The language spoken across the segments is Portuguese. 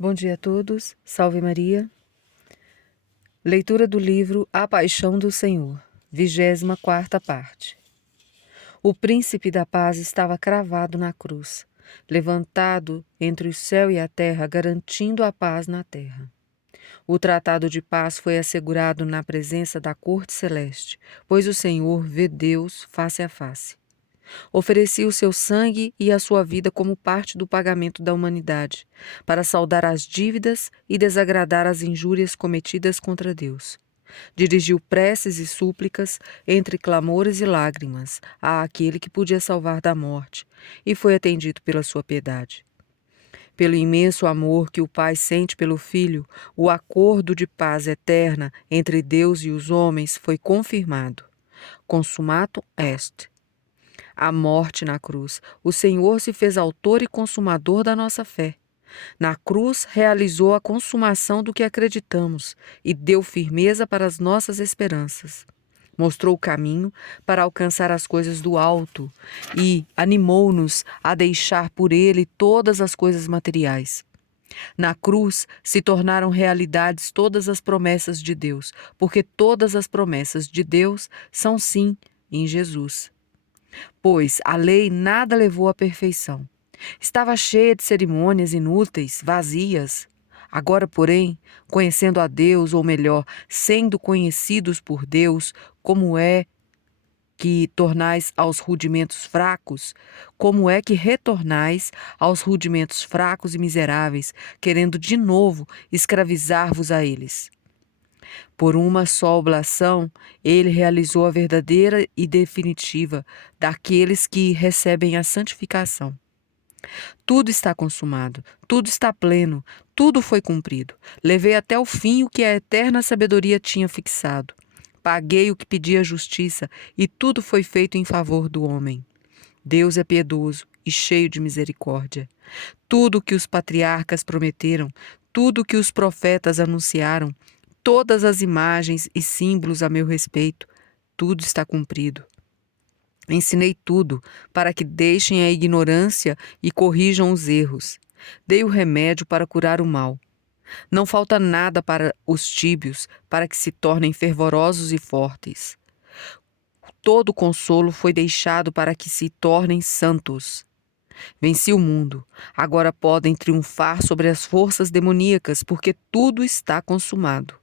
Bom dia a todos, salve Maria. Leitura do livro A Paixão do Senhor, 24ª parte. O príncipe da paz estava cravado na cruz, levantado entre o céu e a terra, garantindo a paz na terra. O tratado de paz foi assegurado na presença da corte celeste, pois o Senhor vê Deus face a face. Oferecia o seu sangue e a sua vida como parte do pagamento da humanidade, para saldar as dívidas e desagradar as injúrias cometidas contra Deus. Dirigiu preces e súplicas, entre clamores e lágrimas, àquele que podia salvar da morte, e foi atendido pela sua piedade. Pelo imenso amor que o Pai sente pelo Filho, o acordo de paz eterna entre Deus e os homens foi confirmado. Consumatum est. A morte na cruz, o Senhor se fez autor e consumador da nossa fé. Na cruz, realizou a consumação do que acreditamos e deu firmeza para as nossas esperanças. Mostrou o caminho para alcançar as coisas do alto e animou-nos a deixar por ele todas as coisas materiais. Na cruz se tornaram realidades todas as promessas de Deus, porque todas as promessas de Deus são sim em Jesus. Pois a lei nada levou à perfeição. Estava cheia de cerimônias inúteis, vazias. Agora, porém, conhecendo a Deus, ou melhor, sendo conhecidos por Deus, como é que tornais aos rudimentos fracos, como é que retornais aos rudimentos fracos e miseráveis, querendo de novo escravizar-vos a eles. Por uma só oblação, ele realizou a verdadeira e definitiva daqueles que recebem a santificação. Tudo está consumado, tudo está pleno, tudo foi cumprido. Levei até o fim o que a eterna sabedoria tinha fixado. Paguei o que pedia justiça, e tudo foi feito em favor do homem. Deus é piedoso e cheio de misericórdia. Tudo o que os patriarcas prometeram, tudo o que os profetas anunciaram, todas as imagens e símbolos a meu respeito, tudo está cumprido. Ensinei tudo para que deixem a ignorância e corrijam os erros. Dei o remédio para curar o mal. Não falta nada para os tíbios, para que se tornem fervorosos e fortes. Todo consolo foi deixado para que se tornem santos. Venci o mundo. Agora podem triunfar sobre as forças demoníacas, porque tudo está consumado.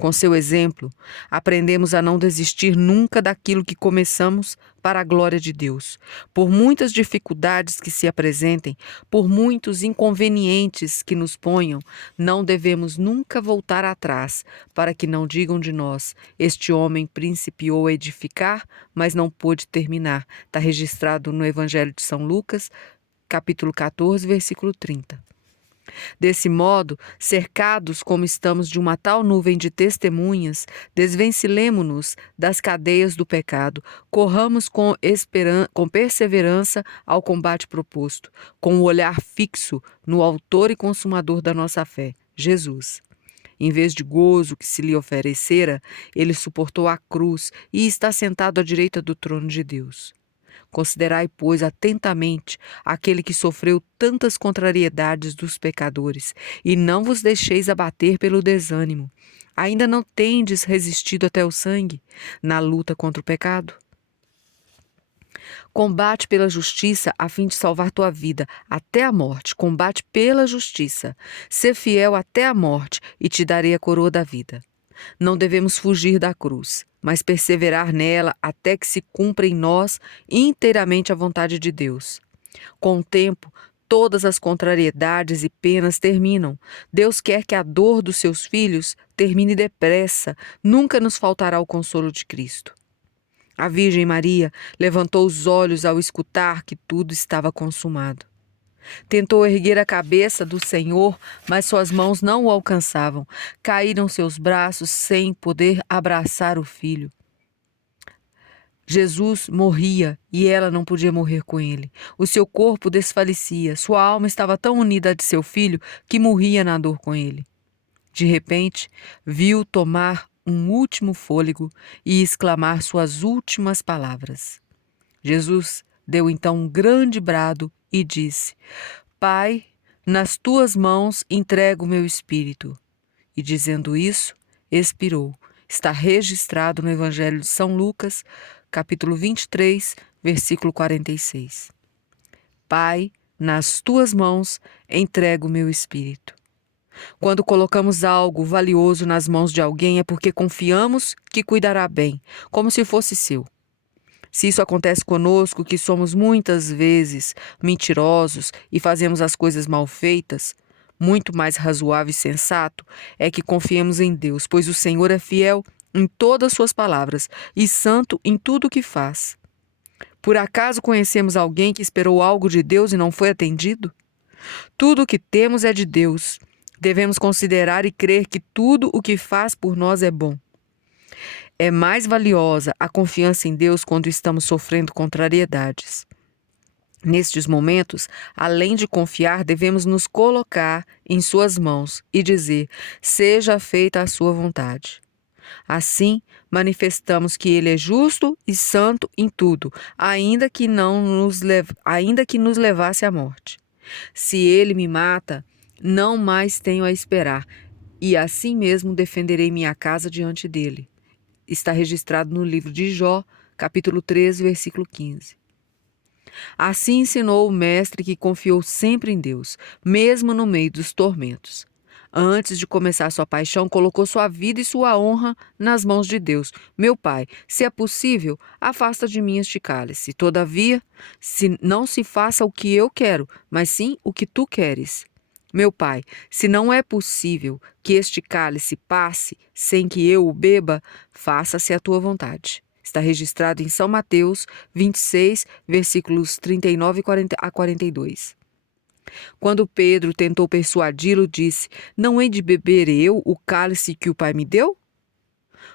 Com seu exemplo, aprendemos a não desistir nunca daquilo que começamos para a glória de Deus. Por muitas dificuldades que se apresentem, por muitos inconvenientes que nos ponham, não devemos nunca voltar atrás, para que não digam de nós: este homem principiou a edificar, mas não pôde terminar. Está registrado no Evangelho de São Lucas, capítulo 14, versículo 30. Desse modo, cercados como estamos de uma tal nuvem de testemunhas, desvencilemo-nos das cadeias do pecado, corramos com perseverança ao combate proposto, com o olhar fixo no autor e consumador da nossa fé, Jesus. Em vez de gozo que se lhe oferecera, ele suportou a cruz e está sentado à direita do trono de Deus. Considerai, pois, atentamente aquele que sofreu tantas contrariedades dos pecadores, e não vos deixeis abater pelo desânimo. Ainda não tendes resistido até o sangue na luta contra o pecado? Combate pela justiça a fim de salvar tua vida até a morte. Combate pela justiça. Sê fiel até a morte e te darei a coroa da vida. Não devemos fugir da cruz, mas perseverar nela até que se cumpra em nós inteiramente a vontade de Deus. Com o tempo, todas as contrariedades e penas terminam. Deus quer que a dor dos seus filhos termine depressa. Nunca nos faltará o consolo de Cristo. A Virgem Maria levantou os olhos ao escutar que tudo estava consumado. Tentou erguer a cabeça do Senhor, mas suas mãos não o alcançavam. Caíram seus braços sem poder abraçar o filho. Jesus morria e ela não podia morrer com ele. O seu corpo desfalecia, sua alma estava tão unida à de seu filho que morria na dor com ele. De repente, viu tomar um último fôlego e exclamar suas últimas palavras. Jesus deu então um grande brado e disse: Pai, nas tuas mãos entrego o meu espírito. E dizendo isso, expirou. Está registrado no Evangelho de São Lucas, capítulo 23, versículo 46. Pai, nas tuas mãos entrego o meu espírito. Quando colocamos algo valioso nas mãos de alguém é porque confiamos que cuidará bem, como se fosse seu. Se isso acontece conosco, que somos muitas vezes mentirosos e fazemos as coisas mal feitas, muito mais razoável e sensato é que confiemos em Deus, pois o Senhor é fiel em todas as suas palavras e santo em tudo o que faz. Por acaso conhecemos alguém que esperou algo de Deus e não foi atendido? Tudo o que temos é de Deus. Devemos considerar e crer que tudo o que faz por nós é bom. É mais valiosa a confiança em Deus quando estamos sofrendo contrariedades. Nestes momentos, além de confiar, devemos nos colocar em suas mãos e dizer: seja feita a sua vontade. Assim, manifestamos que Ele é justo e santo em tudo, ainda que nos levasse à morte. Se Ele me mata, não mais tenho a esperar, e assim mesmo defenderei minha casa diante dele. Está registrado no livro de Jó, capítulo 13, versículo 15. Assim ensinou o mestre que confiou sempre em Deus, mesmo no meio dos tormentos. Antes de começar sua paixão, colocou sua vida e sua honra nas mãos de Deus. Meu Pai, se é possível, afasta de mim este cálice. Todavia, não se faça o que eu quero, mas sim o que tu queres. Meu Pai, se não é possível que este cálice passe sem que eu o beba, faça-se a tua vontade. Está registrado em São Mateus 26, versículos 39 a 42. Quando Pedro tentou persuadi-lo, disse: não hei de beber eu o cálice que o Pai me deu?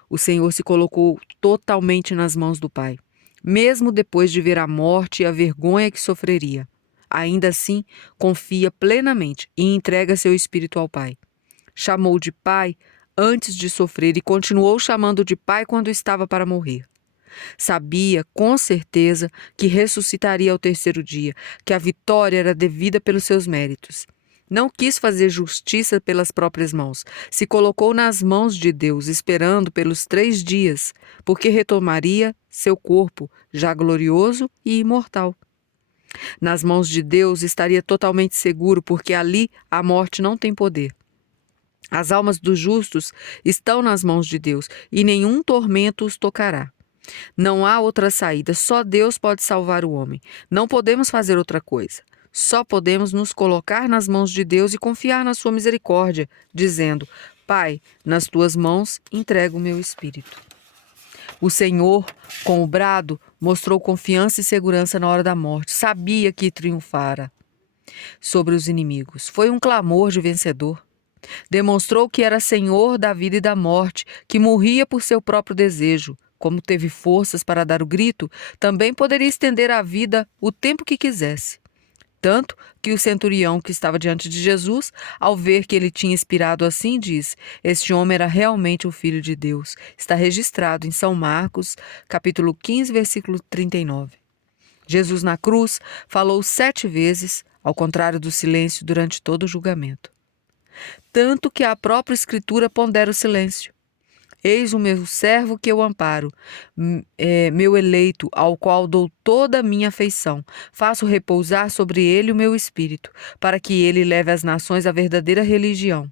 O Senhor se colocou totalmente nas mãos do Pai, mesmo depois de ver a morte e a vergonha que sofreria. Ainda assim, confia plenamente e entrega seu espírito ao Pai. Chamou de Pai antes de sofrer e continuou chamando de Pai quando estava para morrer. Sabia, com certeza, que ressuscitaria ao terceiro dia, que a vitória era devida pelos seus méritos. Não quis fazer justiça pelas próprias mãos. Se colocou nas mãos de Deus, esperando pelos 3 dias, porque retomaria seu corpo, já glorioso e imortal. Nas mãos de Deus estaria totalmente seguro, porque ali a morte não tem poder. As almas dos justos estão nas mãos de Deus, e nenhum tormento os tocará. Não há outra saída, só Deus pode salvar o homem. Não podemos fazer outra coisa. Só podemos nos colocar nas mãos de Deus e confiar na sua misericórdia, dizendo: Pai, nas tuas mãos entrego o meu espírito. O Senhor, com o brado, mostrou confiança e segurança na hora da morte. Sabia que triunfara sobre os inimigos. Foi um clamor de vencedor. Demonstrou que era Senhor da vida e da morte, que morria por seu próprio desejo. Como teve forças para dar o grito, também poderia estender a vida o tempo que quisesse. Tanto que o centurião que estava diante de Jesus, ao ver que ele tinha expirado assim, diz: este homem era realmente o Filho de Deus. Está registrado em São Marcos, capítulo 15, versículo 39. Jesus na cruz falou 7 vezes, ao contrário do silêncio durante todo o julgamento. Tanto que a própria Escritura pondera o silêncio. Eis o meu servo que eu amparo, meu eleito, ao qual dou toda a minha afeição. Faço repousar sobre ele o meu espírito, para que ele leve às nações a verdadeira religião.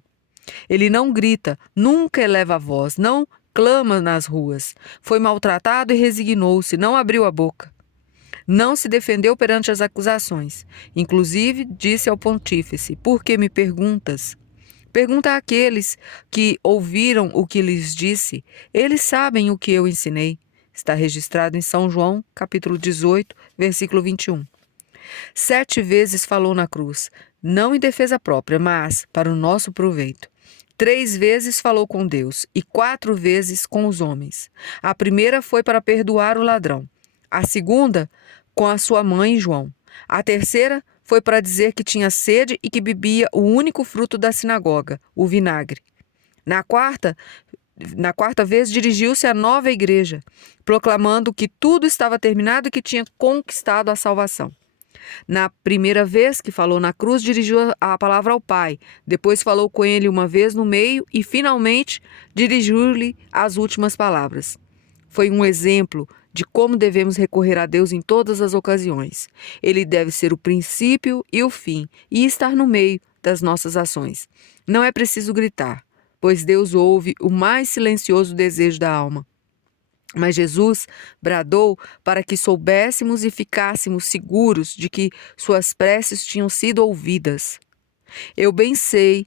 Ele não grita, nunca eleva a voz, não clama nas ruas. Foi maltratado e resignou-se, não abriu a boca. Não se defendeu perante as acusações. Inclusive, disse ao pontífice: por que me perguntas? Pergunta àqueles que ouviram o que lhes disse. Eles sabem o que eu ensinei. Está registrado em São João, capítulo 18, versículo 21. 7 vezes falou na cruz, não em defesa própria, mas para o nosso proveito. 3 vezes falou com Deus e 4 vezes com os homens. A primeira foi para perdoar o ladrão. A segunda, com a sua mãe João. A terceira foi para dizer que tinha sede e que bebia o único fruto da sinagoga, o vinagre. Na quarta vez, dirigiu-se à nova igreja, proclamando que tudo estava terminado e que tinha conquistado a salvação. Na primeira vez que falou na cruz, dirigiu a palavra ao Pai. Depois falou com ele uma vez no meio e, finalmente, dirigiu-lhe as últimas palavras. Foi um exemplo de como devemos recorrer a Deus em todas as ocasiões. Ele deve ser o princípio e o fim e estar no meio das nossas ações. Não é preciso gritar, pois Deus ouve o mais silencioso desejo da alma. Mas Jesus bradou para que soubéssemos e ficássemos seguros de que suas preces tinham sido ouvidas. Eu bem sei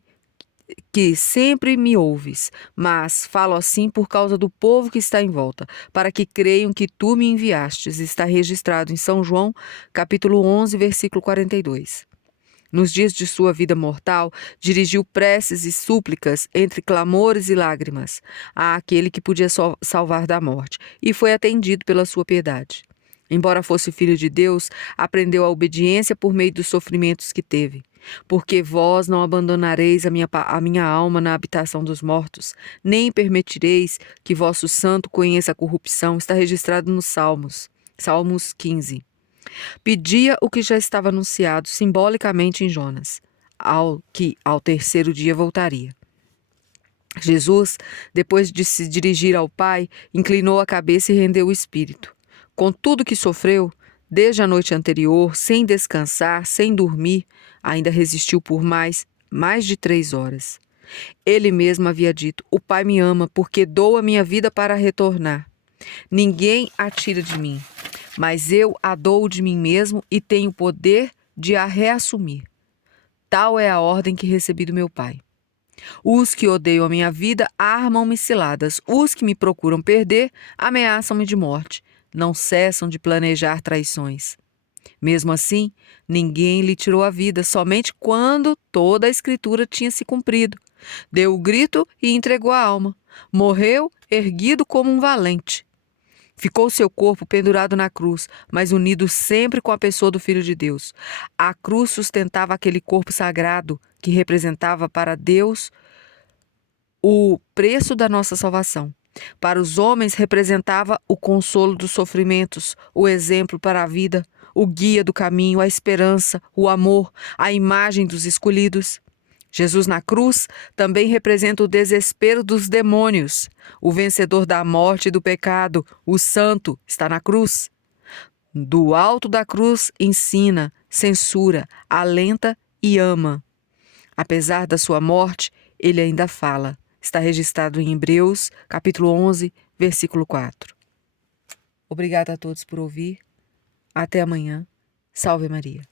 que sempre me ouves, mas falo assim por causa do povo que está em volta, para que creiam que tu me enviastes. Está registrado em São João, capítulo 11, versículo 42. Nos dias de sua vida mortal, dirigiu preces e súplicas entre clamores e lágrimas àquele que podia salvar da morte, e foi atendido pela sua piedade. Embora fosse filho de Deus, aprendeu a obediência por meio dos sofrimentos que teve. Porque vós não abandonareis a minha alma na habitação dos mortos, nem permitireis que vosso santo conheça a corrupção. Está registrado nos Salmos. Salmos 15. Pedia o que já estava anunciado simbolicamente em Jonas, que ao terceiro dia voltaria. Jesus, depois de se dirigir ao Pai, inclinou a cabeça e rendeu o espírito. Com tudo que sofreu, desde a noite anterior, sem descansar, sem dormir, ainda resistiu por mais de 3 horas. Ele mesmo havia dito: o Pai me ama porque dou a minha vida para retornar. Ninguém a tira de mim, mas eu a dou de mim mesmo e tenho o poder de a reassumir. Tal é a ordem que recebi do meu Pai. Os que odeiam a minha vida armam-me ciladas. Os que me procuram perder ameaçam-me de morte. Não cessam de planejar traições. Mesmo assim, ninguém lhe tirou a vida, somente quando toda a Escritura tinha se cumprido. Deu o grito e entregou a alma. Morreu erguido como um valente. Ficou seu corpo pendurado na cruz, mas unido sempre com a pessoa do Filho de Deus. A cruz sustentava aquele corpo sagrado que representava para Deus o preço da nossa salvação. Para os homens representava o consolo dos sofrimentos, o exemplo para a vida, o guia do caminho, a esperança, o amor, a imagem dos escolhidos. Jesus na cruz também representa o desespero dos demônios. O vencedor da morte e do pecado, o santo, está na cruz. Do alto da cruz ensina, censura, alenta e ama. Apesar da sua morte, ele ainda fala. Está registrado em Hebreus, capítulo 11, versículo 4. Obrigada a todos por ouvir. Até amanhã. Salve Maria.